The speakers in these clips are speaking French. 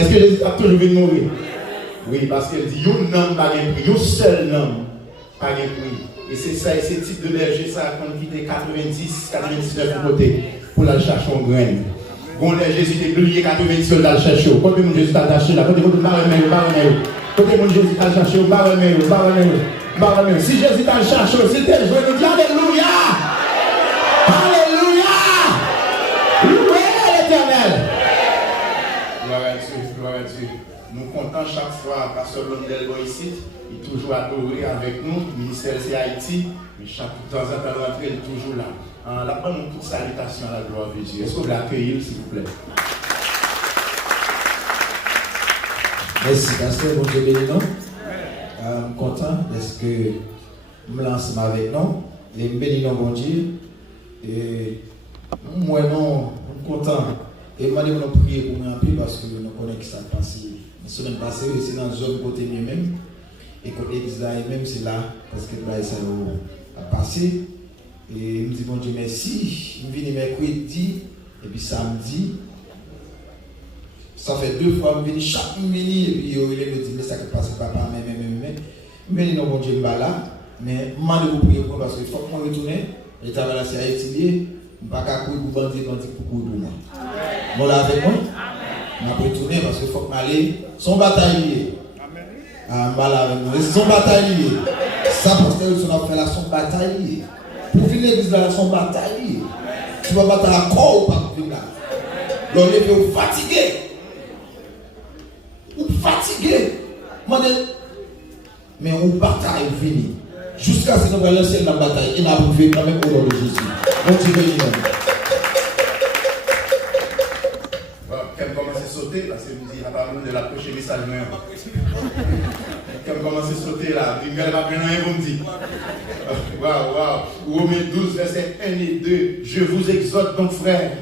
Est-ce que Jésus a toujours venu mourir? Oui, parce qu'elle dit, un homme pas de prix, un seul homme pas de prix. Et c'est ça, et c'est type de berger, ça, quand il était 90, 99 côté, pour aller chercher un grain. Bon, Jésus était plié 90 soldats le chercher. Côté mon Jésus t'a attaché là, côté mon côté mon Jésus t'a cherché, si Jésus t'a cherché, c'était je veux dire alléluia! Alléluia! Louez l'Éternel! Gloire à Dieu, gloire à Dieu. Nous comptons chaque fois, Pasteur Blondel ici, il est toujours adoré avec nous, le ministère c'est Haïti, mais chaque temps en temps rentrer, il est toujours là. La bonne toute salutation à la gloire de Dieu. Est-ce que vous l'accueillez, s'il vous plaît? Merci, Pasteur, bon Dieu béni, non? Je suis content parce que je me lance avec nous. Et je bénis non, bon Dieu. Et moi, non, je suis content. Et je vais prier pour moi parce que nous connaissons que ça passe. La semaine passée, c'est dans la zone côté moi-même. Et côté l'église là, même c'est là, parce que là, ça a passé. Et je me dis, bon Dieu, merci. Je viens mercredi et puis samedi. Ça fait 2 fois, je viens chaque midi et puis il me dit, mais ça ne passe pas, papa, mais. Je viens non, bon Dieu, je suis là. Mais je demande de vous prier pour moi parce qu'il faut que je retourne. Et ça va là, c'est à étudier. Je ne vais pas courir pour bandir pour courir pour moi. Bon, là avec moi. Je vais retourner parce qu'il faut que je m'aille. Son bataille. Ah, je avec moi. Son bataille. Ça, parce que nous avons fait la son bataille. Pour finir l'église là, son bataille. Tu vas battre la corps ou pas pour finir là. Donc, on est fatigué. Ou fatigué. Mais on bataille fini. Jusqu'à ce que nous allons lancer la bataille. Et nous allons vivre quand même au nom de Jésus. Donc, tu veux dire. Qu'elle commence à sauter, parce que nous disons, pas besoin de l'approcher, mais ça le meurt. Qu'elle commence à sauter là, il va bien rien, vous me dites. Waouh. Romains 12, versets 1 et 2. Je vous exhorte donc, frères,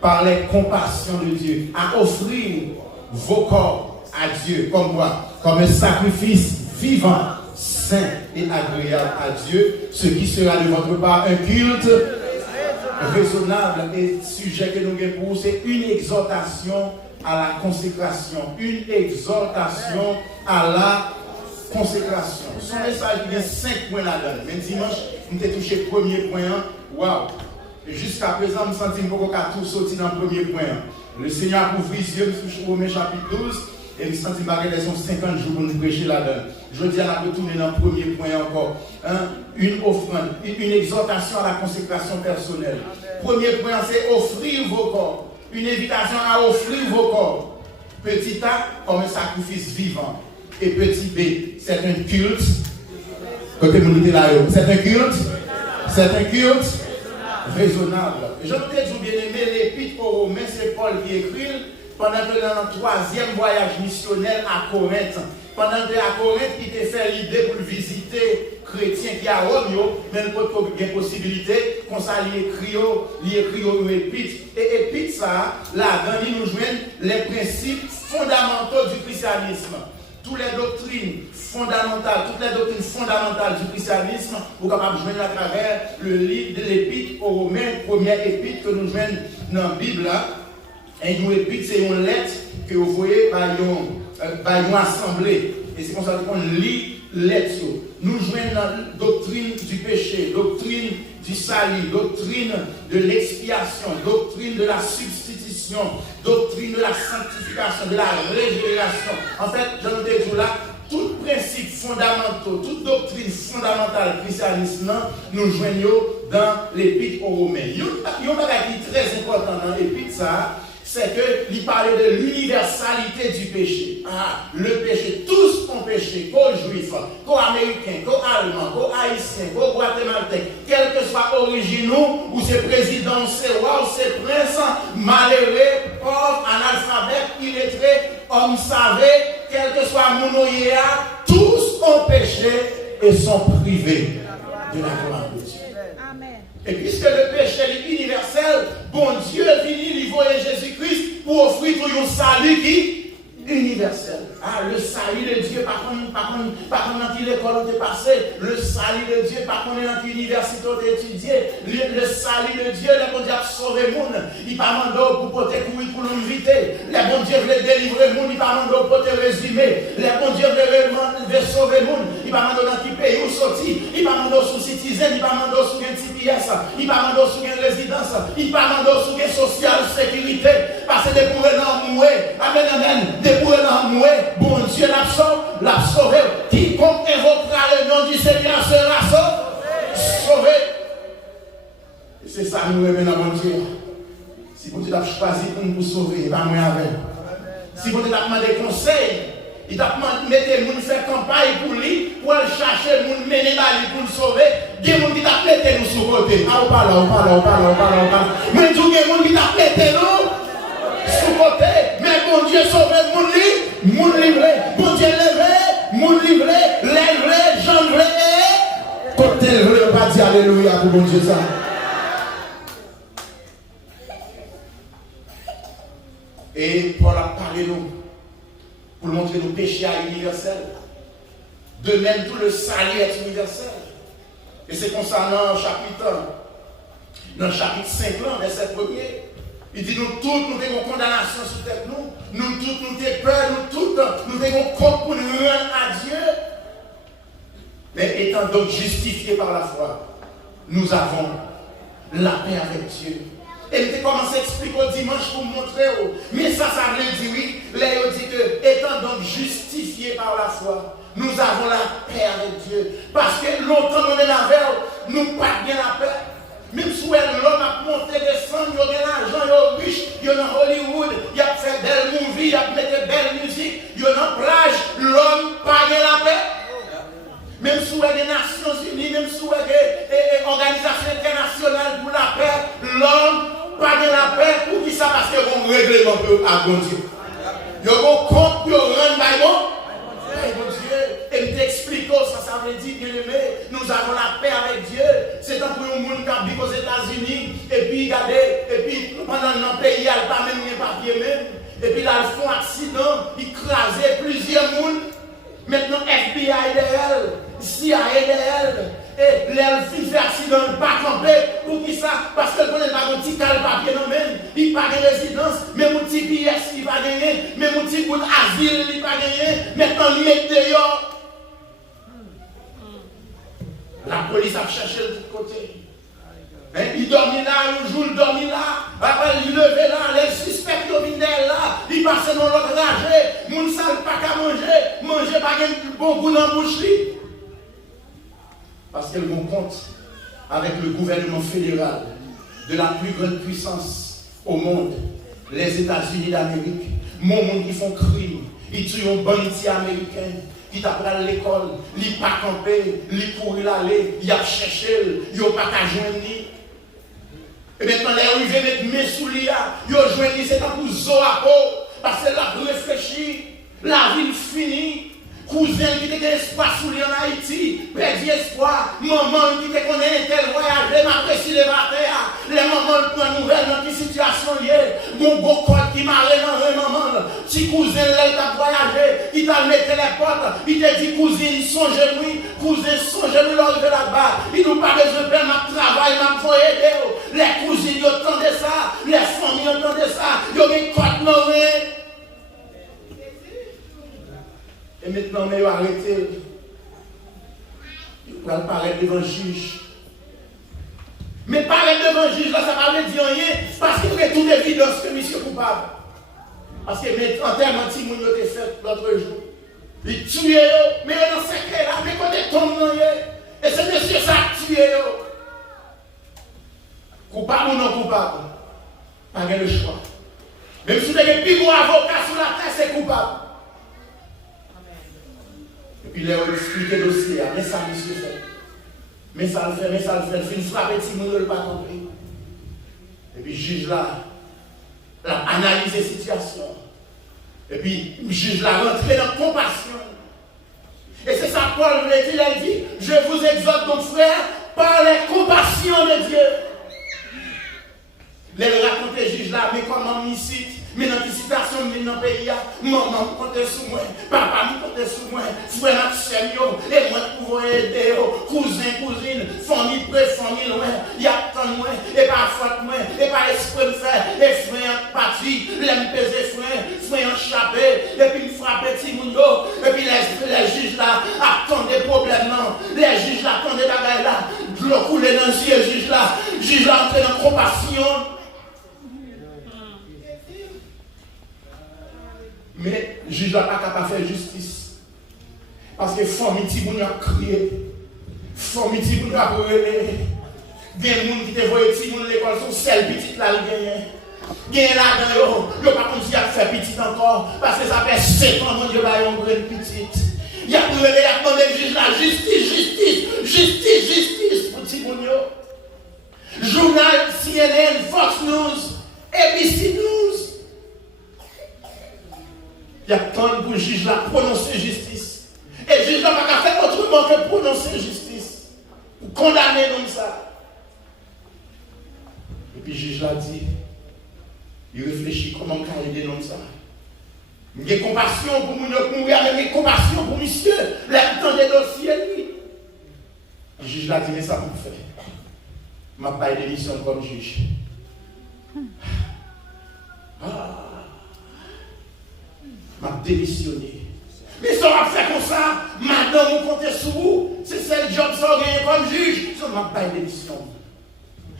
par les compassions de Dieu, à offrir vos corps à Dieu, comme quoi, comme un sacrifice vivant, saint et agréable à Dieu, ce qui sera de votre part un culte raisonnable. Et sujet que nous avons pour vous, c'est une exhortation à la consécration. Une exhortation à la consécration. Son message, il y a 5 points là-dedans. Même dimanche, nous avons touché le premier point. Waouh! Jusqu'à présent, nous sentons beaucoup qu'à tout sortir dans le premier point. Le Seigneur a ouvert les yeux, nous touchons Romains chapitre 12. Et nous sentons que sont 50 jours pour nous prêcher là-dedans. Je dis à la retourner dans le premier point encore. Une offrande, une exhortation à la consécration personnelle. Premier point, c'est offrir vos corps. Une invitation à offrir vos corps. Petit A, comme un sacrifice vivant. Et petit B, c'est un culte. Côté nous là, c'est un culte. C'est un culte raisonnable. Je vous ai bien aimé l'épître aux Romains, c'est Paul qui écrit. Pendant que dans notre 3e voyage missionnaire à Corinthe, pendant que à Corinthe, il t'a fait l'idée pour visiter chrétiens qui à Rome, mais il y a une possibilité, qu'on ça il écrit au épître. Et épître ça, là-dedans, il nous joignent les principes fondamentaux du christianisme. Toutes les doctrines fondamentales, du christianisme, vous êtes capables de joindre à travers le livre de l'épître aux Romains, première épître que nous joignons dans la Bible là. Et une épître, c'est une lettre que vous voyez par une assemblée. Et c'est comme ça qu'on lit lettre. Nous joignons dans la doctrine du péché, doctrine du salut, doctrine de l'expiation, doctrine de la substitution, doctrine de la sanctification, de la régénération. En fait, j'en ai dit là, tout principe fondamental, toute doctrine fondamentale du christianisme, nous joignons dans l'épître aux Romains. Il y a un bagage qui est très important dans l'épître, ça. C'est qu'il parlait de l'universalité du péché. Le péché, tous ont péché, qu'aux juifs, qu'aux américains, qu'aux allemands, qu'aux haïtiens, qu'aux guatémaltèques, quel que soit l'origine ou c'est président, c'est roi, ou c'est prince, malheureux, pauvre, analphabète, illettré, homme savé, quel que soit mon oyéa, tous ont péché et sont privés de la gloire de Dieu. Et puisque le péché est universel, bon Dieu vient, il voyait Jésus-Christ pour offrir tout un salut qui universel. Ah, le salut de Dieu, par contre, dans quelle école on est passé, le salut de Dieu, par contre, dans quelle université on est étudié, le salut de Dieu, les bon Dieu a sauvé le monde, il pas mandé pour porter courir pour nous inviter, les bon Dieu veulent délivrer le monde, il pas mandé pour porter résumer, les bon Dieu veulent sauver le monde, il pas mandé dans quel pays où sorti, il pas mandé sous citizen, il pas mandé sous un TPS, il pas mandé sous une résidence, il pas mandé sous une social sécurité, parce que des pour l'emmouer, amen, amen, des pour l'emmouer, bon Dieu l'a sauvé. Quiconque évoquera le nom du Seigneur sera sauvé. Et c'est ça que nous aimons dans mon Dieu. Si vous avez choisi pour nous sauver, pas moi avec. Si vous avez demandé conseil, il a demandé de nous faire campagne pour lui, pour aller chercher le monde, mener la vie pour nous sauver. Il y a des gens qui ont pété nous sur côté. Ah, on parle. Mais il y a des gens qui ont pété nous sous côté. Mais bon Dieu sauve le monde livré. Bon Dieu levé, monde livré, levé, j'en vrai. Côté levé, on va dire alléluia pour bon Dieu ça. Et Paul a parlé nous pour montrer nos péchés à universel. De même, tout le salut est universel. Et c'est concernant dans le chapitre 5, verset 1er. Il dit, nous tous, nous avons une condamnation sur tête nous. Nous tous, nous avons peur, nous tous, nous avons compte pour nous rendre à Dieu. Mais étant donc justifiés par la foi, nous avons la paix avec Dieu. Et je commence à expliquer au dimanche pour montrer. Mais ça veut dire oui. Là, il dit que, étant donc justifiés par la foi, nous avons la paix avec Dieu. Parce que longtemps, nous est avec, nous pas bien la paix. Même si l'homme a monté, descendu, il y a l'argent, il y a riche, il y a Hollywood, il a fait belle movie, il a mis belle musique, il y a une plage, l'homme pas la paix. Même si il y a des Nations Unies, même si il y a des organisations internationales pour la paix, l'homme pas la paix. Pour qui ça? Parce qu'il y a un règlement à bon Dieu. Il y a un compte pour rendre bon Dieu. Et t'explique ça veut dire, bien aimé, nous avons la paix avec Dieu. C'est un peu un monde qui vit aux États-Unis, et puis regardez, et puis pendant le pays, il n'y a pas même les papiers même. Et puis là, ils font un accident, ils crasent plusieurs monde. Maintenant, FBI derrière, CIA derrière, et les filles fait accident, pas camper. Pour qui ça? Parce que le connaît pas un petit cal papier non même, il pas de résidence, même un petit pièce il va gagner, même un petit bout d'asile il va gagner. Maintenant, il est dehors. La police a cherché de tous côtés. Il dormit là, un jour il dormit là, après il levait là, les suspects qui viennent là, il passait dans l'autre rangée, moun sale pas qu'à manger pas de bon goût dans la bouche. Parce qu'elles vont compte avec le gouvernement fédéral de la plus grande puissance au monde, les États-Unis d'Amérique, mon monde qui font crime, ils tuent un bandit américain. Qui t'apprend l'école, il pas camper, il courir l'aller, il a cherché, il n'a pas qu'à joindre. Et maintenant, les arrivés mettent mes souliers, ils ont joint, c'est un coup zoapo, parce que la réfléchit, la vie finie. Cousin qui était espoir sous lui en Haïti, perdu espoir, maman qui te connaît tel voyage, m'apprécie les matins, les mamans prennent nouvelle dans quelle situation il est, mon beau code qui m'a dans un maman, si cousin là il t'a voyagé, il t'a mis les portes, il t'a dit cousine, songez-moi, cousin, songez-moi l'arriver là-bas, il nous pas besoin de faire ma travail, ma faut aider, les cousines ils entendent ça, les familles entendent ça, ils ont mis code dans le et maintenant, mais arrêtez. Il va paraître devant le juge. Mais paraître devant le juge, là, ça ne veut dire rien. Parce qu'il fait toute évidence que monsieur est coupable. Parce que l'enterrement de Timoun a été fait l'autre jour. Il tue, mais il est dans ce secret là, mais quand il tombe dans et ce monsieur ça a tué. Coupable ou non coupable, pas le choix. Même si vous avez un plus gros avocat sur la terre, c'est coupable. Et puis il a expliqué le dossier, mais ça, monsieur fait. Mais ça le fait, il frappe petit monde, il n'a pas compris. Et puis le juge là, il a analysé la situation. Et puis le juge là, rentré dans la compassion. Et c'est ça Paul voulait dire, il a dit, je vous exhorte donc frère, par la compassion de Dieu. Il racontait le juge là, mais comment ici, mais dans une situation, vient dans le pays, maman me compte sur moi, papa me compte sur moi, frère et et moi pour aider, cousin, cousine, famille près, famille loin, il y a tant de moi, et pas faute moi, et pas esprit de faire, et frère parti, l'aime peser frère enchappé, et puis me frapper petit monde, et puis les juges là attendent des problèmes, les juges là attendent des bagailles là, de l'eau couler dans le ciel, juge là entré dans la compassion. Mais le juge n'a pas capable de faire justice. Parce que famille Tibouni a crié. Famille Tibouni a brûlé. Il y a des gens qui te voient Tibouni l'école, son seul petit là, il y a. Il y a là-dedans, il n'y a pas comme si il a fait petit encore. Parce que ça fait 7 ans que Dieu va y avoir une petite. Il y a brûlé, il a demandé le juge la justice pour Tibouni. Journal CNN, Fox News, ABC News. Il y a tant pour le juge là prononcer justice. Et le juge là n'a pas fait autrement que prononcer justice. Pour condamner comme ça. Et puis le juge là dit, il réfléchit comment il peut aider comme ça. Il y a compassion pour nous, il y a compassion pour monsieur, le temps des dossiers. Le juge là dit, mais ça pour faire. Je n'ai pas d'émission comme juge. Je démissionné. Mais ça va faire comme ça, madame, vous comptez sur vous, c'est le job ça gagné comme juge. Ça m'a pas d'émission.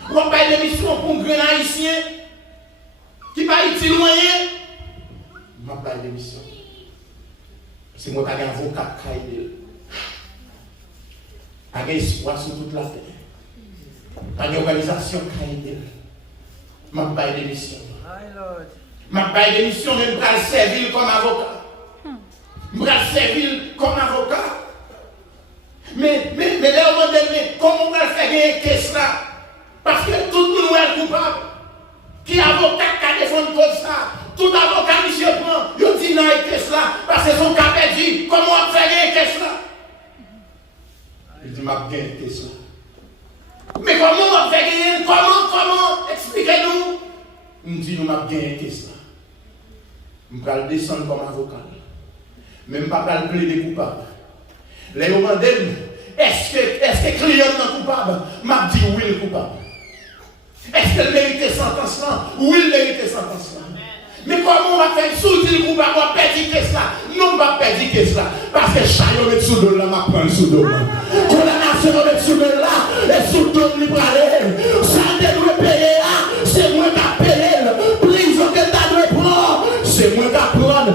Vous n'avez pas d'émission pour un grand haïtien qui va être loyer. Je n'ai pas d'émission. C'est moi qui ai un avocat qui a aidé. Qui a espoir sur toute la terre. Pas d'organisation qui a aidé. Je n'ai pas d'émission. Je n'ai pas d'émission, mais je vais servir comme avocat. Je vais servir comme avocat. Mais là, on va dire, comment on va faire gagner caisse là? Parce que tout le monde est coupable. Qui avocat qui a défendu comme ça? Tout avocat, monsieur prend, il dit non, il caisse là. Parce que son cas perdu. Comment on va faire gagner caisse là? Il dit, m'a gagné caisse là. Mais comment on va faire gagner? Comment? Expliquez-nous. Il dit, nous m'a gagné caisse là. Je vais descendre comme avocat. Même pas le plaider coupable. Les gens demandent, est-ce que le client est coupable? M'a dit oui, le coupable. Est-ce qu'elle mérite sentence là? Oui, il mérite sentence là. Mais comment on va faire sous le coupable? On va perdre que ça. Non, on va perdre que ça. Parce que chacun met sous le là, m'a prend sous le là. Condamnation met sous le là, et sous le libre aller. Ça doit payer là, c'est moi qui paye. Prison que tu dois prendre, c'est moi qui prendre.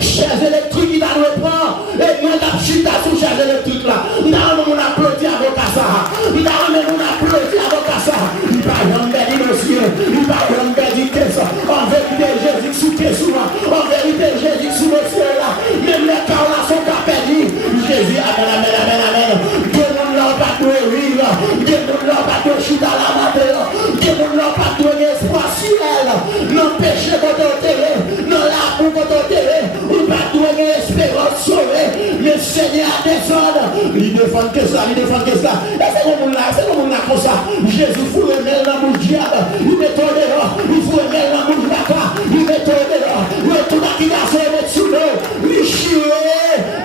Chaise électrique qui doit prendre. Et moi qui chute sous chaise électrique là. Non, on applaudit avocat ça. Non, on applaudit avocat ça. Il va y avoir un monsieur. Il va y avoir un que ça. En vérité, Jésus sous tes souvent. En vérité, Jésus sous le ciel là. Même les cas là sont pas perdus. Jésus, amen, amen, amen, amen. Que mon nom pas de rire. Que mon nom pas de chute à la matin. Que mon nom pas de espoir ciel. Non péché contre le terrain. Non l'amour contre le terrain. Il pas de espérance sauvée. Mais Seigneur descend. Il défend que ça, il défend que ça. Et c'est comme là comme ça. Jésus fout le mail dans mon diable. Il met ton dehors. Il fout le mail dans mon papa. Il met ton dehors. Le tout là qui va se mettre sous l'eau. Il chie.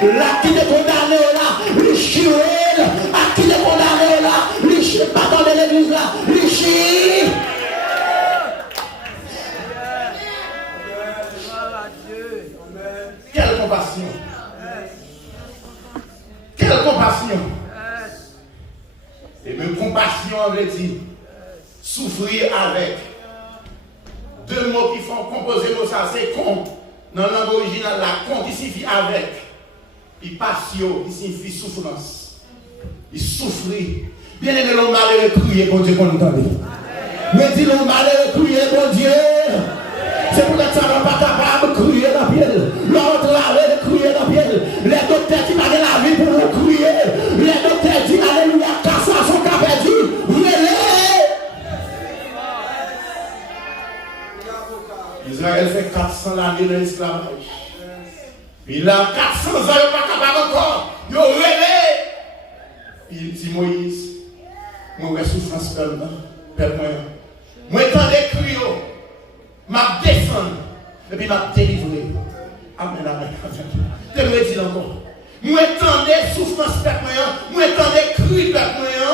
Là qui est condamné là. Il chie. À qui est condamné là. Il chie. Pas dans l'église là. Il chie. Quelle compassion. Quelle compassion. Et même compassion, on veut dire souffrir avec. Deux mots qui font composer mot ça, c'est con. Dans la langue originale, la con qui signifie avec. Et patio qui signifie souffrance. Il souffrit. Bien aimé, l'homme malheureux crier, bon Dieu, qu'on entende. Mais dit l'homme malheureux crier, bon Dieu. C'est pour ça que ça ne va pas capable de crier dans la pied. L'autre là, de crier dans la pied. Les docteurs qui m'ont la vie pour vous crier. Les docteurs disent alléluia, cassation qu'a perdu. Israël fait 400 années de l'esclavage. Il a 400 ans, il n'est pas capable encore. Il a relé. Il dit Moïse, moi, je souffrance peuple moi. Moi, tant de cris, je descends. Et puis m'a délivré. Amen, amen. Je me dis encore. Moi tendais souffrance peuple moyen, moi tendais cri peuple moyen,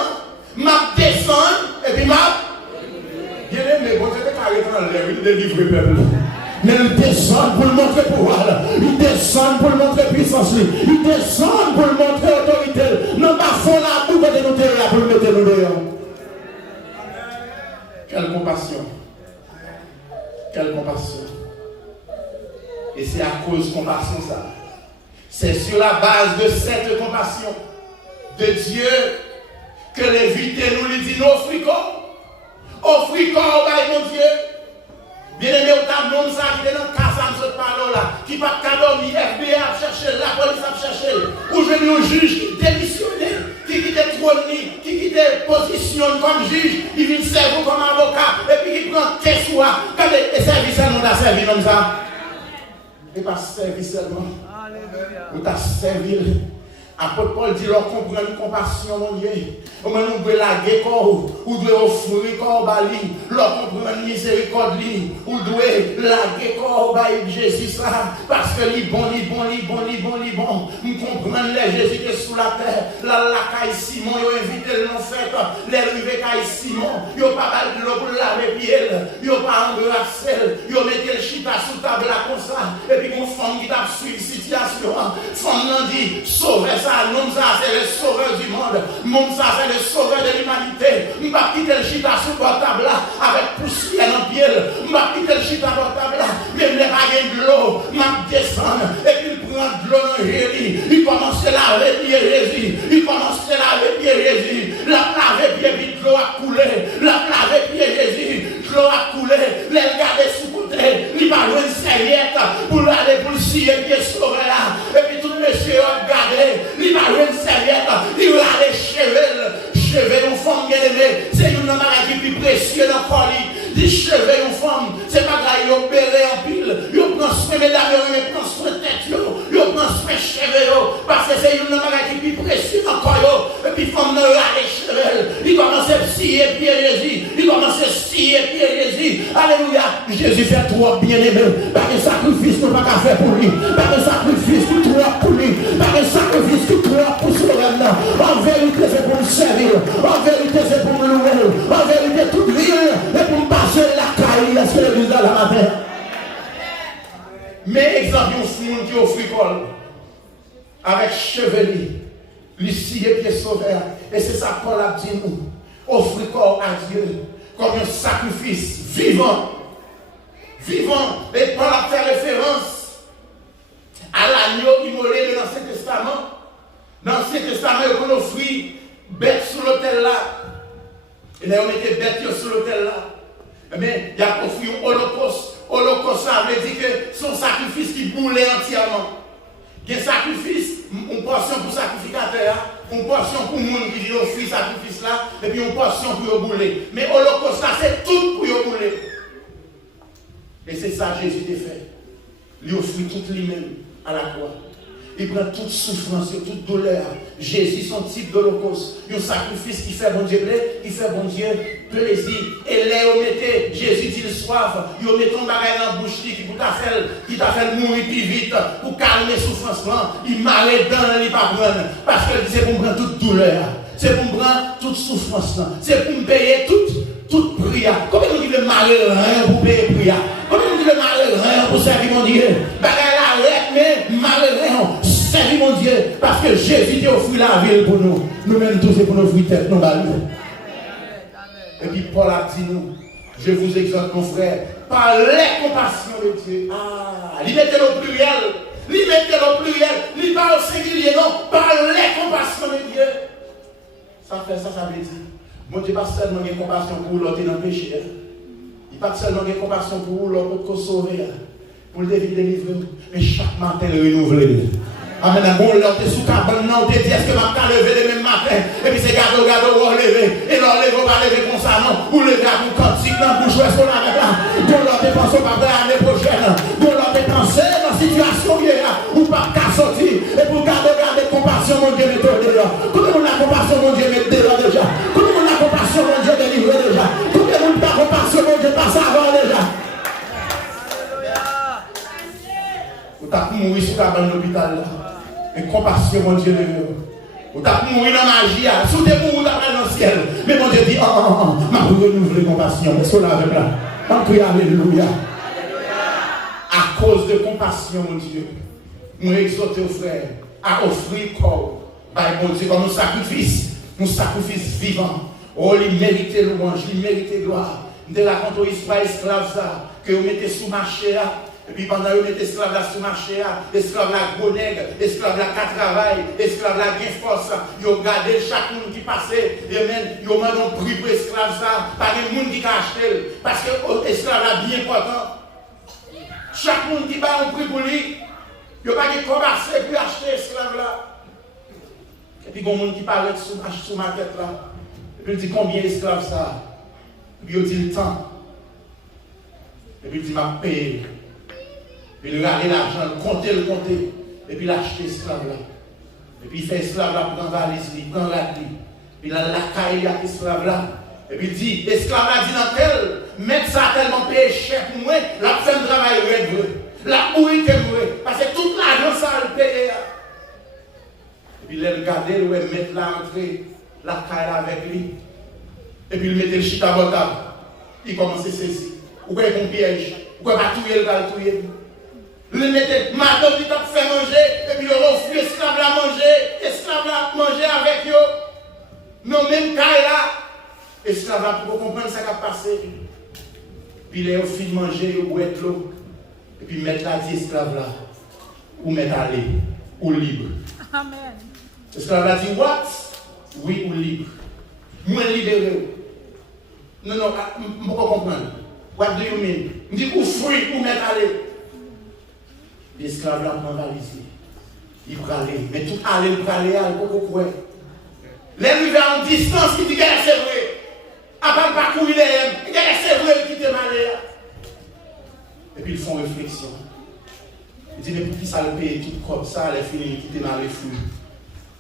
m'a descendre et puis m'a bien aimé, bon Dieu carré dans l'air, il délivre peuple. Mais il descend pour le montrer pouvoir, il descend pour le montrer puissance, il descend pour le montrer autorité. Non pas fond la boue de nous terre pour le mettre nous dehors. Quelle compassion. Quelle compassion. Et c'est à cause de compassion ça. C'est sur la base de cette compassion de Dieu que l'évité nous lui dit non, offrez corps au mon Dieu. Bien aimé, au tas de ça qui est dans le cas, ça ne se parle là, qui n'a pas dormir, FBI a cherché, la police a cherché, ou je dis au juge qui démissionné, qui quitte trône, qui quitte position comme juge, qui vient servir comme avocat, et puis qui prend caisse ou quand les services nous ont servi comme ça. Et pas servi seulement. Ou t'a servi. Apôtre Paul dit, leur comprendre une compassion, mon Dieu. Ou même nous devons laguer corps, ou devons offrir corps bali, leur comprendre miséricorde, ou devons laguer corps bali Jésus ça, parce que li bon. Nous comprenons les Jésus qui est sous la terre, la caille Simon, ils ont invité le fait, les rivets caille Simon, ils n'ont pas mal de l'eau pour laver pied, ils n'ont pas embrassé, ils ont mis le chita sous table là comme ça, et puis une femme qui t'a suivi situation, femme n'a dit, sauvez ça. Nous, ça, c'est le sauveur du monde. Nous, ça, c'est le sauveur de l'humanité. Nous ne pas quitter le chita sur le table là, avec poussière dans le pied. Nous ne pas quitter le chita sur le table là, même les baguettes de l'eau, nous descendons, et puis il prend de l'eau dans Jésus. Il commence à laver pied Jésus. Il commence à laver pied Jésus. La laver pied, puis de l'eau a coulé. La laver pied Jésus. De l'eau a coulé. Les garder sous côté. Il va jouer une serviette pour aller pour le scier pied sauvé là. Et puis tout le monsieur a gardé. Il va jouer une serviette, il va aller cheveux, une femme bien aimée, c'est une maladie plus précieuse dans le corps. Les cheveux, une femme, c'est pas grave, ils ont béré en pile, ils ont pris soin de mesdames, ils ont pris soin de tête, ils ont pris soin de cheveux, parce que c'est une maladie plus précieuse dans le corps. Et puis, femme n'a pas les cheveux, il commence à scier pied Jésus, il commence à scier pied Jésus. Alléluia, Jésus fait trop bien aimé, par un sacrifice qu'on n'a pas faire pour lui, par un sacrifice qui est trop pour lui, par un sacrifice qui est trop pour ce là. En vérité, c'est pour me servir, en vérité, c'est pour me louer, en vérité, tout rien, et pour me passer la caille, est-ce que l'église là la matin? Mais exemple, un monde qui offre l'école, avec chevelu, lui scier pied sauveur, et c'est ça Paul a dit nous, offre corps à Dieu, comme un sacrifice vivant, et Paul a fait référence à l'agneau immolé de l'Ancien Testament. Dans l'Ancien Testament, on offrit bête sur l'autel là. Et là, on mettait bête sur l'autel là. Mais il y a offert un holocauste. Holocauste, ça veut dire que son sacrifice qui boulait entièrement. Il y a un sacrifice, une portion pour sacrificateur, une portion pour le monde qui dit offrir sacrifice là, et puis une portion pour le bouler. Mais holocauste là, c'est tout pour le bouler. Et c'est ça que Jésus a fait. Il offrit tout lui-même à la croix. Il prend toute souffrance, toute douleur. Jésus, son type d'holocauste. Un sacrifice qui fait bon Dieu plaisir, qui fait bon Dieu plaisir. Et là, on mettait, Jésus dit le soif, on met ton bagage dans la bouche qui t'a fait mourir plus vite, pour calmer la souffrance là. Il m'a dans les pas prendre. Parce que c'est pour me prendre toute douleur. C'est pour me prendre toute souffrance là. C'est pour me payer toute prière. Comment on dit le malheur pour payer prière? Comment on dit le malheur pour servir mon Dieu? Mais malheur, servir mon Dieu, parce que Jésus t'a offert la ville pour nous. Nous-mêmes tous, c'est pour nous offrir tête, nous balles. Et puis Paul a dit nous, je vous exhorte mon frère, par les compassions de Dieu. Il mettait le pluriel, il parle au singulier, non, par les compassions de Dieu. Ça veut dire, mon Dieu, pas seulement une compassion pour l'autre dans le péché. Il pas seulement une compassion pour l'autre pour sauver. Pour le délivrer, mais chaque matin le renouveler. Amen. Bon, là, tu es sous cabane, non, tu dis, est-ce que ma lever le même matin? Et puis c'est gado, on va lever. Et là, on va lever comme ça, non? Ou lever à un cantique, non, pour jouer sur la mettre là. Bon, là, tu penses pas l'année prochaine. Bon, là, tu penses dans la situation là, ou pas qu'à sortir. Et pour garder compassion, mon Dieu, mette déjà. Comment on a compassion, mon Dieu, mette déjà? Comment on a compassion, mon Dieu, délivrer déjà? Comment on a compassion, mon Dieu, pas savoir déjà? t'as mouru sur la bande l'hôpital là. Mais compassion, mon Dieu, ou t'as mouru dans la magie, sous tes mouru dans le ciel. Mais mon Dieu dit, ma pour renouveler compassion. Est-ce qu'on l'avait là? On prie alléluia. À cause de compassion, mon Dieu, nous exhortons aux frères à offrir corps, mon Dieu, comme un sacrifice vivant. Oh, il méritait louange, il méritait gloire. De la contre Israël, esclave ça, que vous mettez sous marché là. Et puis pendant que vous mettez esclave là sous marché là, esclave là gros nègre, esclave là qui travaille, esclave là qui force, vous regardez chaque monde qui passait, et même, vous demandez un prix pour esclave ça, pas de monde qui a acheté, parce que esclave là bien important. Chaque monde qui bat un prix pour lui, il n'y a pas de commercer pour acheter esclave là. Et puis il y a un monde qui parle sous ma tête là. Et puis il dit combien d'esclaves ça? Et puis il dit le temps. Et puis il dit m'a payé. Et puis il regarde l'argent, le compter. Et puis il achète esclave là. Et puis il fait esclave là pour prendre la valise, il prend la vie. Puis il a la caille à esclave là. Et puis il dit, l'esclave là dit dans tel, mettre ça tellement payé cher pour moi, la fin de travail est vrai. La bouille est vrai. Parce que toute l'argent ça le paye. Et puis il a regardé, il mettre la entrée, la caille avec lui. Et puis il mettait le chita botable. Il commençait à saisir. Ou quoi il piège. Ou quoi pas touiller le gal touiller. Il mettait madame qui t'a fait manger. Et puis il offre l'esclave là manger. Esclave là manger avec eux. Non, même caille là. Esclave là pour comprendre ce qui a passé. Puis il a offert de manger, il boit de l'eau. Et puis mettre la dit esclave là. Ou mettre aller. Ou libre. Amen. Esclave là dit what? Oui ou libre. Moins libéré. Non, je ne peux pas comprendre. What do you mean? Je dis ou free ou mettre aller. L'esclave là prend valise. Il peut aller. Mais tout aller, il peut aller, il peut pas courir. L'arrivée à une distance qui dit qu'elle est vrai. Après pas courir les qu'elle est vrai qui te malé. Et puis ils font réflexion. Ils disent mais pour qui ça le paye tout comme ça, les filles qui te malé fou.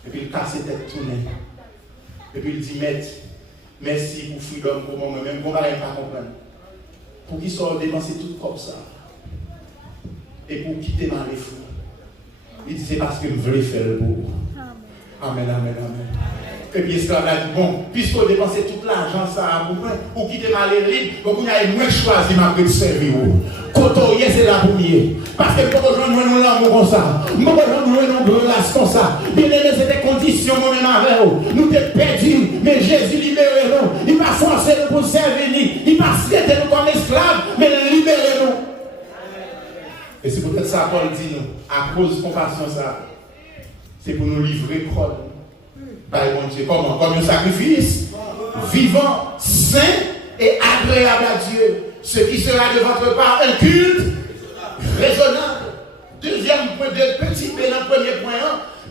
Et puis il casse tête tourner. Et puis il dit maître, merci pour freedom pour moi-même, on va pas comprendre. Pour qu'ils soient dépensés tout comme ça. Et pour quitter dans les fous. Il dit c'est parce que je voulais faire le beau. Amen, amen, amen. Et puis l'esclave a dit bon, puisqu'on dépensait tout l'argent ça pour moi, pour quitter ma libre, donc on a moins choisi ma de servir. Côtoyer c'est la première. Parce que pour rejoindre nous l'amour comme ça, pour rejoindre nous relation comme ça, bien aimé c'est des conditions moi-même avec vous. Nous t'es perdus, mais Jésus libère nous. Il va forcer nous pour servir, il va traiter nous comme esclaves, mais libérer nous. Et c'est peut-être ça Paul dit nous, à cause de compassion ça, c'est pour nous livrer Paul. Par mon Dieu, comment? Comme un sacrifice vivant, saint et agréable à Dieu. Ce qui sera de votre part un culte raisonnable. Deuxième point, petit B dans le premier point.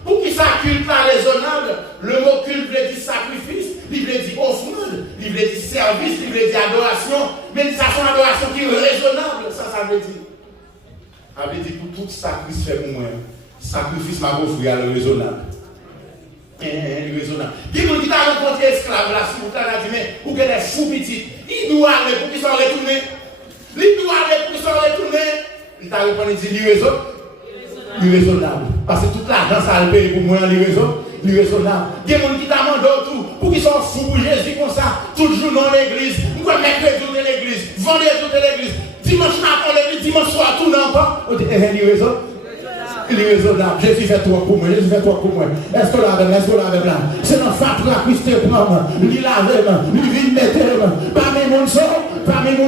Pour qui ça culte raisonnable? Le mot culte veut dire sacrifice, il veut dire offrande, il veut dire service, il veut dire adoration. Mais ça c'est une adoration qui est raisonnable, ça veut dire. Ça veut dire pour tout sacrifice fait pour moi. Sacrifice m'a offert le raisonnable. Raisonnable. Qui nous dit que tu as rencontré esclave là, si vous avez dit, mais pour que les fous petits, ils doivent aller pour qu'ils soient retournés. Ils doivent aller pour qu'ils soient retournés. Il t'a répondu, il dit, raisonnable. Parce que toute l'argent, ça a le payer pour moi, raisonnable. Il y a des gens qui t'a demandé tout pour qu'ils soient fous pour Jésus comme ça, toujours dans l'église. Pourquoi mercredi de l'église, vendredi de l'église, dimanche matin l'église, dimanche soir, tout n'importe. Il est raisonnable. Il est raisonnable. Jésus fait toi pour moi. Jésus fait toi pour moi. Est-ce que là, c'est dans Fatra Christ te prend. Il lave, il vit mettre. Pas mes mondes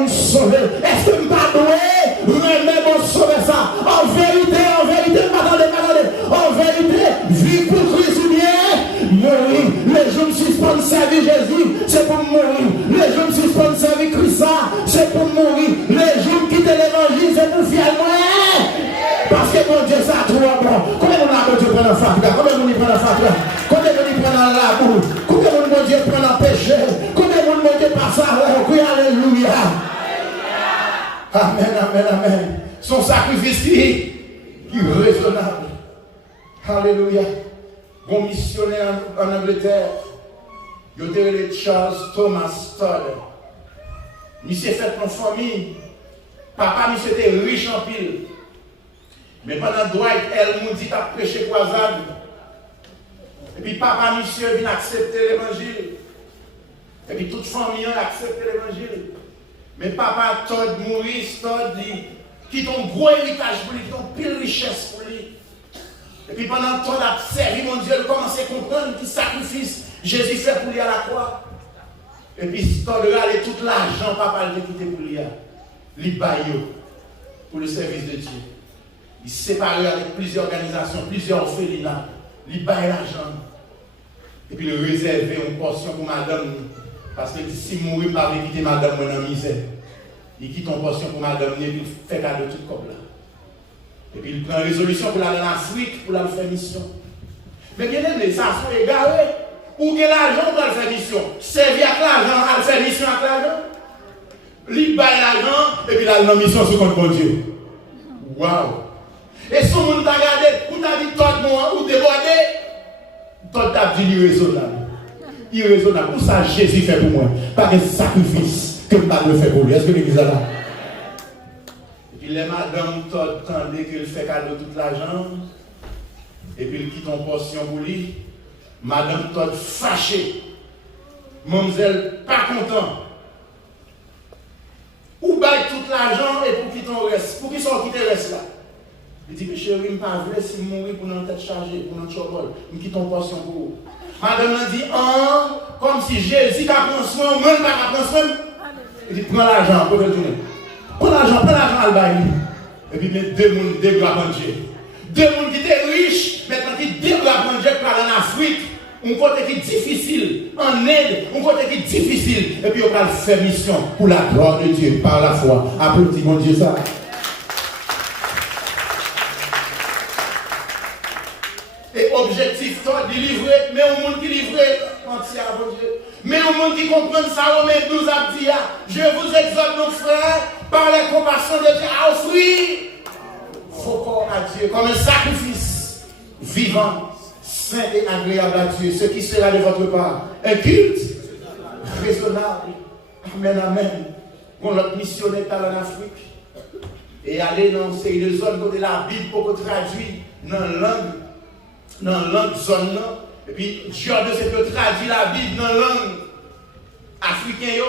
sauvés. Est-ce que je ne pas doué? Remets mon sauver ça. En vérité, m'attendez. En vérité, vie pour Christ ou bien mourir. Les gens suspendent servir Jésus, c'est pour mourir. Les gens suspendent servir Christ, c'est pour mourir. Les gens qui quittent l'évangile, c'est pour fier moi. Parce que mon Dieu, ça trop bon. Combien on a mon Dieu prend la fatigue? Combien on y prend la fatigue? Combien on y prend la labour? Combien mon Dieu prend la péché? Combien mon Dieu passe à oui, alléluia. Amen. Son sacrifice qui est raisonnable. Alléluia. Bon missionnaire en Angleterre, il y a Charles Thomas Todd. Monsieur fait en famille. Papa, monsieur était riche en pile. Mais pendant Dwight, elle m'a dit qu'elle a prêché croisade. Et puis papa, monsieur, vient accepter l'évangile. Et puis toute famille a accepté l'évangile. Mais papa, Todd Maurice, Todd, qui ont gros héritage pour lui, qui ont pile richesse pour lui. Et puis pendant Todd a servi mon Dieu, il commence à comprendre qu'il sacrifice Jésus fait pour lui à la croix. Et puis Todd a tout l'argent, papa, il a quitté pour lui. Il baille pour le service de Dieu. Il séparé avec plusieurs organisations, plusieurs orphelinats. Il baille l'argent. Et puis il réserve une portion pour madame. Parce que si mourir, il va quitter madame dans la misère. Il quitte une portion pour madame et il fait cadeau tout comme là. Et puis il prend une résolution pour aller en Afrique, pour aller faire mission. Mais bien aimé, ça sont égarés. Ou que l'argent pour aller faire mission. Servir avec l'argent, aller faire mission avec l'argent. Il baille l'argent et puis il a une mission sur compte bon Dieu. Waouh! Et si on t'a regardé, ou t'a dit tout moi, ou débordé, tout t'a dit irraisonnable. Irraisonnable. Pour ça, Jésus fait pour moi. Pas de sacrifice que je ne fais pour lui. Est-ce que l'église est là? Et puis les madames Todd tendaient qu'il fait cadeau tout l'argent. Et puis il quitte en portion pour lui. Madame Todd fâchée. Mademoiselle pas content. Ou baille tout l'argent et pour quitter ton reste. Pour qu'ils soient quittés reste là. Il dit que chérie, je ne pas vrai si je mourir pour notre tête chargée, pour notre chobol. Je quitte ton portion pour vous. Madame a dit, comme si Jésus t'a pris soin, moi je pas pris soin. Il dit, prends l'argent pour retourner. Prends l'argent à le bail. Et puis, deux bras en Dieu. Deux gens qui étaient riches, maintenant qui développent en Dieu pour aller en Afrique. Un côté qui est difficile, en Inde, un côté qui est difficile. Et puis, on va faire mission pour la gloire de Dieu, par la foi. Applaudis mon Dieu ça. Et objectif, toi, de livrer, mais au monde qui livre, entier à mon Dieu. Mais au monde qui comprend ça, Romains 12 a dit, je vous exhorte, nos frères, par la compassion de Dieu, à offrir vos corps à Dieu comme un sacrifice vivant, saint et agréable à Dieu, ce qui sera de votre part un culte raisonnable. Amen, amen. Pour notre missionnaire en Afrique et aller dans ces zones côté la Bible pour traduire dans la langue zone là. Et puis Dieu de ce que traduit la Bible dans la langue africaine.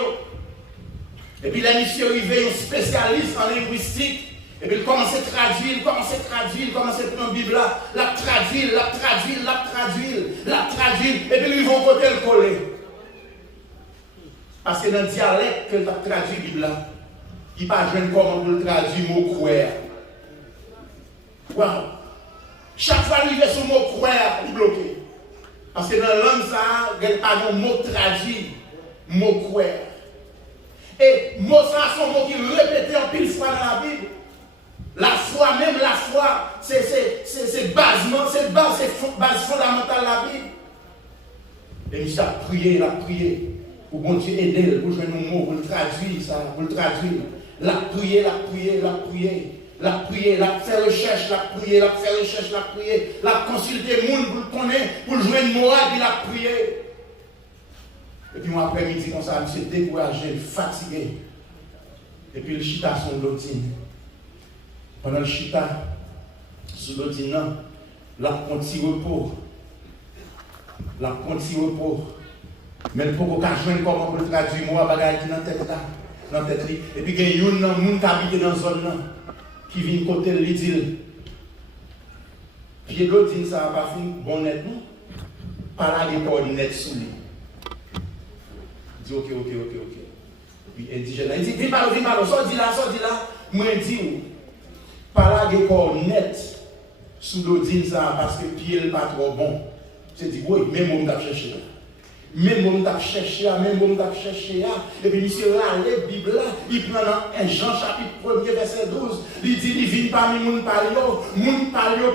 Et puis la mission arrivée un spécialiste en linguistique. Et puis il commence à traduire, il commence à prendre la Bible là, la traduire. Et puis ils vont côté le coller. Parce que dans le dialecte que tu as traduit la Bible là, il n'y a pas de comment pour le traduire le mot croire. Wow! Chaque fois qu'il est sur le mot croire, il est bloqué. Parce que dans la langue, ça, il n'y a pas de mot traduit, mot croire. Et mot ça, c'est un mot qui est répété en pile fois dans la Bible. La foi, même la foi, c'est base fondamentale de la Bible. Et il a prié, pour bon Dieu aider, pour jouer nos mots, pour le traduire, ça, pour le traduire. La prier, faire recherche, la consulter le monde pour le connaître, pour le jouer une morale, puis la prier. Et puis moi, après-midi, comme ça, je me suis découragé, fatigué. Et puis le chita son lotine. Pendant le chita, sous l'otine, la petit repos. Mais pour qu'on cache comment pour le traduire, moi, bagaille qui dans la tête là. Et puis il y a un monde qui habite dans la zone là, qui vient côté de l'île. Puis l'autre dit ça va pas finir, bon net, non? Pas là, il y a net sous lui. Il dit ok. Puis indigène, il dit, viens par là, sort dit là. Moi, je dis, pas là, il y a net sous l'autre dit ça parce que pied n'est pas trop bon. Je dis, oui, même on t'a cherché là. Même on t'a cherché, et puis monsieur là, la Bible là, il prend dans 1 Jean chapitre 1er verset 12, il dit, il vient parmi moun palio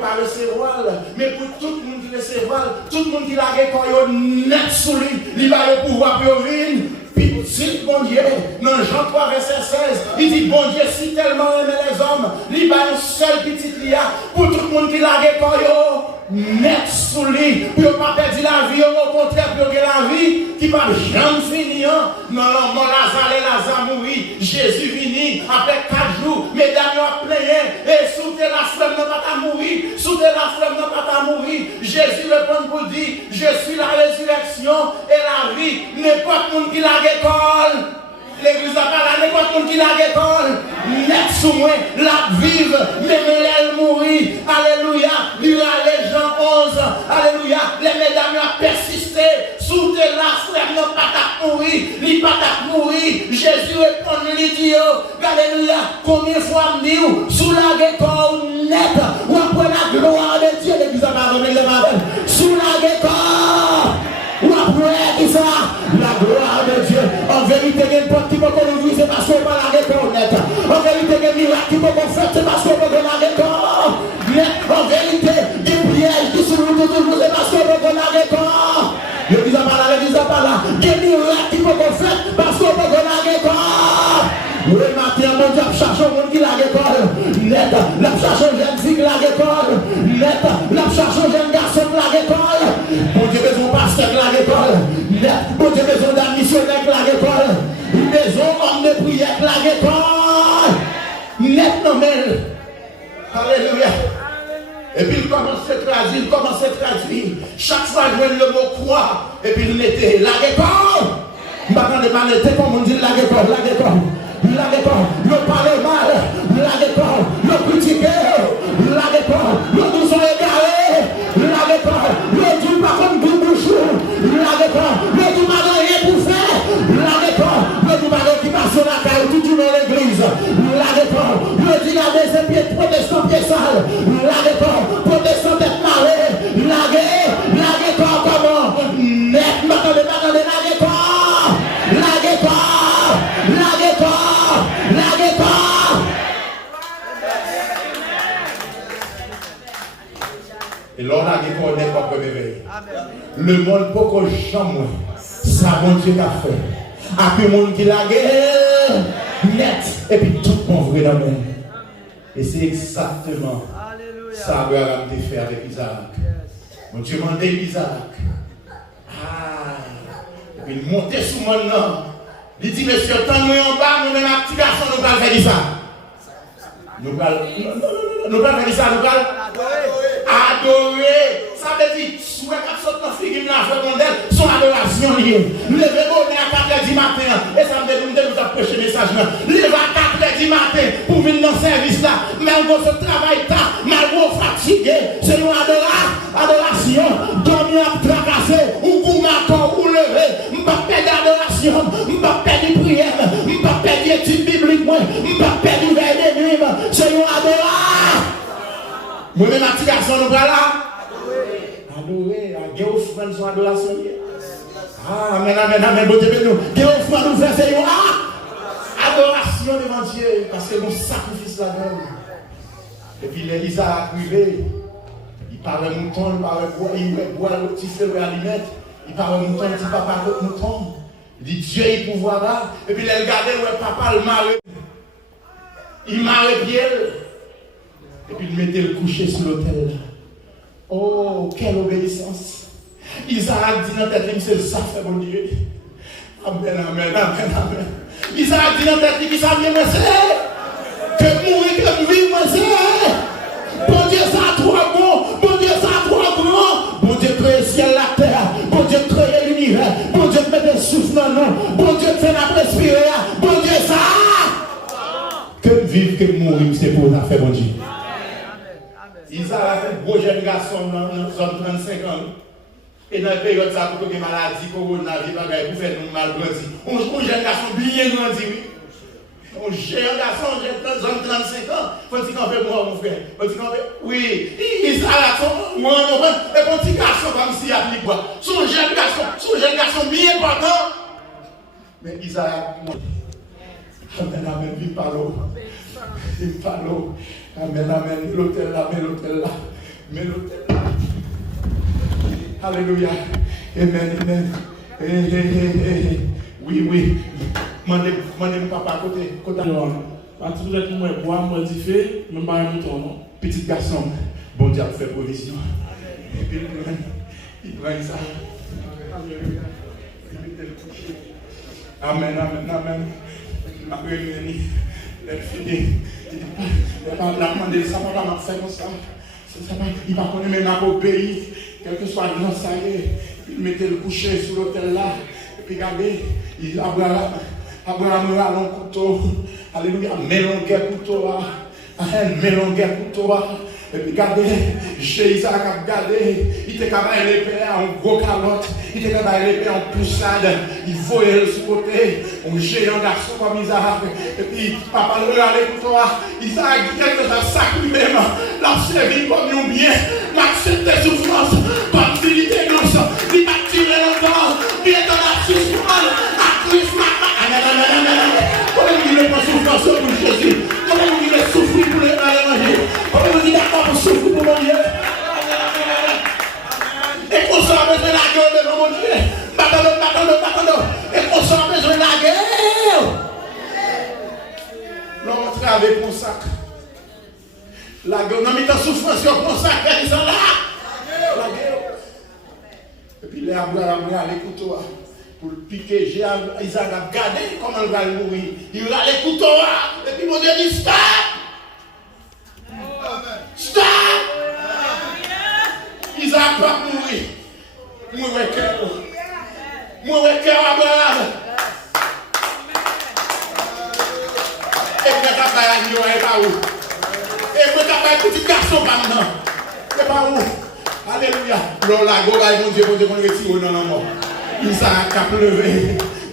par recevoir, mais pour tout le monde qui recevoir, tout le monde qui l'a récolté net sous lui, il va le pouvoir pour venir. Puis, bon Dieu, dans Jean 3, verset 16, il dit, bon Dieu, si tellement aimé les hommes, il va un seul petit lia pour tout le monde qui l'a récolté net sous lui, pour ne pas perdre la vie, au contraire, pour que la vie qui va jamais finir. Non, mon Lazare mourit, Jésus vini, après 4 jours, mesdames ont plein, et sous la flamme, n'a pas sous moi, la vive, même elle mourit. Alléluia. Durant les gens 11. Alléluia. Les mesdames ont persisté. Sous de la frère, non pas ta mourir. Ni pas ta mourir. Jésus répond, lui dit, alléluia. Combien de fois me dit, sous la décor net, ou après la gloire de Dieu, l'église a pardonné, sous la décor. Ou après qui ça, la gloire de Dieu. En vérité, il y a une porte qui peut ouvrir, c'est parce qu'on va la reconnaître. En vérité, il y a un miracle qui peut faire, c'est parce qu'on va la reconnaître. En vérité, il y a une piège qui se roule toujours, c'est parce qu'on va la reconnaître. L'église a parlé, l'église a parlé. Il y a un miracle qui peut faire, parce qu'on va la reconnaître. Oui, matin, mon Dieu, cherche un monde qui la récolle. Net, la cherche un jeune fille qui la récolle. Net, la cherche un jeune garçon qui la récolle. Mon Dieu, besoin pasteur qui la récolle. Net, mon Dieu, besoin d'un missionnaire qui la récolle. Une maison, homme de prière qui la récolle. Net, non, mais. Alléluia. Et puis il commence à traduire. Chaque fois, je vois le mot croix. Et puis il mettait la récolle. Je ne m'attendais pas à l'été, comme on dit la récolle, la récolle. La réponse, le parler mal, la réponse, le critiquer, la réponse, le nous sont égarés, la réponse, le Dieu par contre tout bouchon, la réponse, le Dieu n'a rien pour faire, la réponse, le Dieu n'a rien qui passe sur la caille, tout dans l'église, la réponse, le Dieu a des pieds protestants pieds sales, la réponse, protestant tête marée, la réponse comment, net, m'attendez, la réponse, la réponse, la réponse. Et là, on a dit qu'on n'est pas bébé. Le monde peut que jamais ça, mon Dieu, t'a fait. Après, le monde qui l'a guerre, net, et puis tout le monde vrai dans le monde. Et c'est exactement ça que Abraham a fait avec Isaac. Mon Dieu m'a dit Isaac. Et puis il montait sous mon nom. Il dit, monsieur, tant nous en bas, nous, même un petit garçon, nous allons faire ça. Nous allons faire ça, nous allons adorer. Ça veut dire, souhait qu'à sortir dans le film, son adoration liée. Levez bonnet à 4h du matin. Et ça me dit, nous avons prêché le message. Levez à 4h du matin pour venir dans le service là. Malgré ce travail là, malgré fatigué, c'est une adoration. Dormir à tracasser, ou coumaton, ou lever. Je ne vais pas perdre l'adoration, je ne vais pas perdre la prière, je ne vais pas perdre l'étude biblique, je ne vais pas perdre l'hiver des nuits. C'est une adoration. Moi-même, ma petite garçon, nous voilà là. Adorer, Dieu offre son adoration. Amen, amen, amen, bon Dieu, nous. Dieu offre nous faire c'est adoration devant Dieu, parce que mon sacrifice là-dedans. Et puis l'Élisa a privé. Il parlait mouton, il parlait bois, il boit le petit feu à l'imette. Il parlait mouton, il dit papa, le mouton. Il dit Dieu, il pouvoir là. Et puis il regardait, ouais, papa, le marre. Il marre bien. Et puis il mettait le coucher sur l'autel. Oh, quelle obéissance. Isaac dit dans la tête, c'est ça, fait mon Dieu. Amen, amen, amen, amen. Isaac dit dans la tête, qui ça vient, moi c'est. Que mourir, que vivre, moi c'est. Bon Dieu, ça a trop bon. Bon Dieu, ça a trop grand. Bon Dieu, créer le ciel, la terre. Bon Dieu, créer l'univers. Bon Dieu, mettre le souffle dans nous. Bon Dieu, fait la respirer. Bon Dieu, ça. Que vivre, que mourir, c'est pour la faire, bon Dieu. Isaac a fait un gros jeune garçon dans la zone 35 ans. Et dans la période ça, pour que les maladies, coronavirus, pour faire nous mal grandi. Un jeune garçon bien grandi, oui. Un jeune garçon, dans la zone 35 ans. Faut-il qu'on fait moi, mon frère? Faut-il qu'on fait? Oui. Isaac a fait, moi, on comprend. Et un petit garçon comme s'il applique quoi. Son jeune garçon bien important. Mais Isaac, amen, amen, vive par l'eau. Vive par l'eau. Amen, amen. L'hôtel là, mais l'hôtel là. Mais l'hôtel là. Alléluia. Amen, amen. Oui, oui. Mandez mon papa à côté. Pas tout le monde est bois, modifié, même pas un mouton, non? Petit garçon, bon Dieu a fait provision. Et puis il prend ça. Alléluia. Amen, amen, amen. Ma réunion, elle finit. Il va demander ça, papa m'a fait comme ça. Il va connaître même à obéir, quel que soit le nom, ça y est. Il mettait le coucher sur l'hôtel là, et puis regardez, Abraham Abraham a un couteau. Alléluia. Mélangé couteau. Mélangé couteau. Et puis regardez, chez Isaac a regardé, il était capable de l'épée en gros calotte, il était capable de l'épée en poussade, il voyait le sous-côté, un géant garçon comme Isaac. Et puis papa le regardait pour toi, Isaac dit quelque chose à ça lui-même, l'a servi comme un bien, l'accepte des souffrances, comme s'il était innocent, il m'a tiré longtemps, il est dans la souffrance, à Christ, comment il est pas souffrance pour Jésus, comment il est souffrir pour les manger, comment il est d'accord pour souffrir pour mon Dieu. Et qu'on soit besoin de la guerre devant mon Dieu. Battons. Et qu'on soit besoin de la guerre. L'homme entre avec mon sac. La guerre, non, mais ta souffrance sur mon sac, ils sont là. La guerre. Et puis les Abraham les couteaux pour le piquer. Isaac a regardé comment il va mourir. Il a les couteaux. Et puis mon Dieu dit stop. Stop. Isaac va mourir. Mourir cœur. Mourir cœur Abraham. Et puis ta baille est pas où. Et puis ta baille petit garçon maintenant. C'est pas où. Alléluia. Lola go mon Dieu qu'on retire dans la mort. Isaac a pleuré.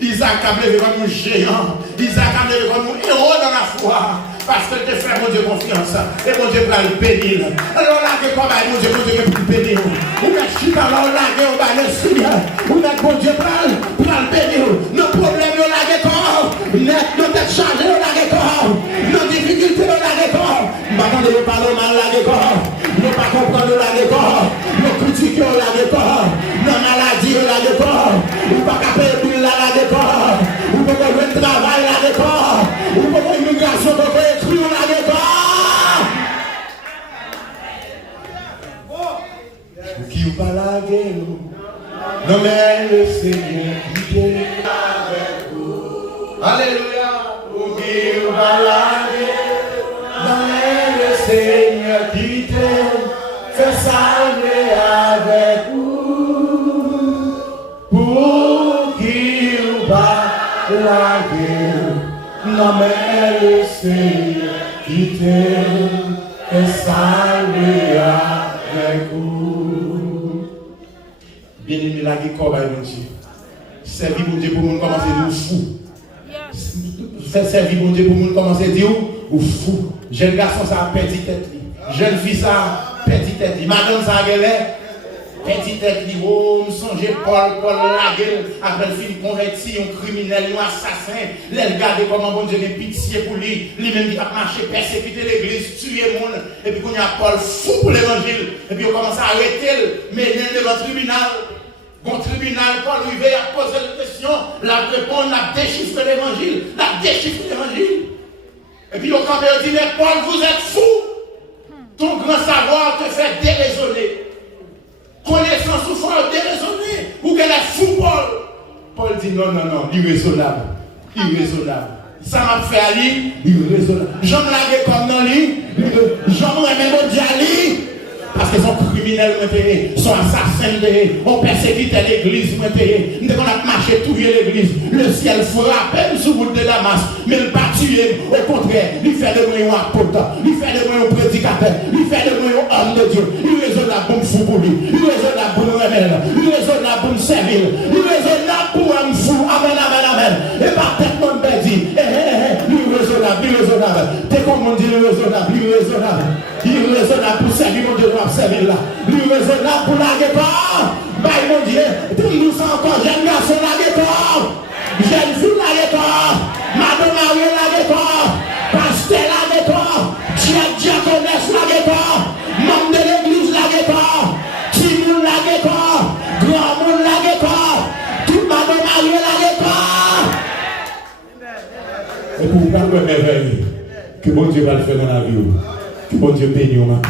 Isaac a pleuré comme un géant. Isaac a pleuré comme un héros dans la foi. Parce que tu fais mon Dieu confiance. Et mon Dieu va le bénir. Alors là, mon Dieu va le bénir. Ou bien chita là, on va le Seigneur. Ou bien mon Dieu va le bénir. Nos problèmes, on l'a corps. Nos têtes chargées, on l'a corps. Nos difficultés, on l'a corps. Maintenant, nous parlons mal, on l'a corps. Nous ne pas comprendre, on l'a corps. Nous critiquons, on l'a corps. Nos maladies, on l'a corps. Ou pas capable de la corps. Ou pas le travail, on l'a corps. Ou pas l'immigration, on l'a qui va la guerre, non mais le Seigneur qui est avec vous. Alléluia. Qui va la guerre, non mais le Seigneur qui t'aime, fait salver avec vous. Pour qui va la guerre, non mais le Seigneur qui t'aime, fait salver avec vous. Bien aimé, la guerre, mon Dieu. Servir mon Dieu pour nous commencer à dire fou. Faire servir mon Dieu pour nous commencer à dire ou fou. Jeune garçon, ça a perdu tête. Jeune fille, ça a perdu tête. Madame, ça a perdu tête. Oh, me songe Paul la gueule, après le film converti, un criminel, un assassin. Les regarder comment bon Dieu a pitié pour lui. Lui-même qui a marché, persécuter l'église, tuer le monde. Et puis, quand il y a Paul fou pour l'évangile. Et puis, on commence à arrêter, mais il est devant le tribunal. Bon tribunal, Paul Rivet a posé la question, la réponse, a déchiffré l'évangile, Et puis, au camp de dit, mais Paul, vous êtes fou. Ton grand savoir te fait déraisonner. Connaissance ou foi déraisonner. Ou qu'elle est fou, Paul. Paul dit, non, irraisonnable. Ça m'a fait aller, irraisonnable. J'en lague comme dans lui, j'en remets mon diali. Parce qu'ils sont criminels, sont assassins, on persécute l'église, nous avons marché tuer l'église. Le ciel frappe sous bout de Damas, mais il ne pas tuer. Au contraire, il fait de moi un apôtre, il fait de moi un prédicateur, il fait de moi un homme de Dieu. Il raisonne là pour me fou pour lui, il raisonne là pour nous remettre, il raisonne là pour me servir, il raisonne là pour me fou. Amen. Et par tête, mon père dit, irraisonnable. T'es comme on dit irraisonnable. Irraisonnable pour servir mon Dieu, pour servir là. Irraisonnable pour la guépard. Bye mon Dieu, nous sommes encore jeunes garçons la guépard. Jeune fille la guépard. Madame Marie la guépard. Pasteur la guépard. Diaconesse la guépard. Membre de l'église la guépard. Timoun la guépard. Grand monde la guépard. Toute Madame Marie la guépard. Et pour vous faire merveille, que bon Dieu va le faire dans la vie. Que bon Dieu bénisse au matin.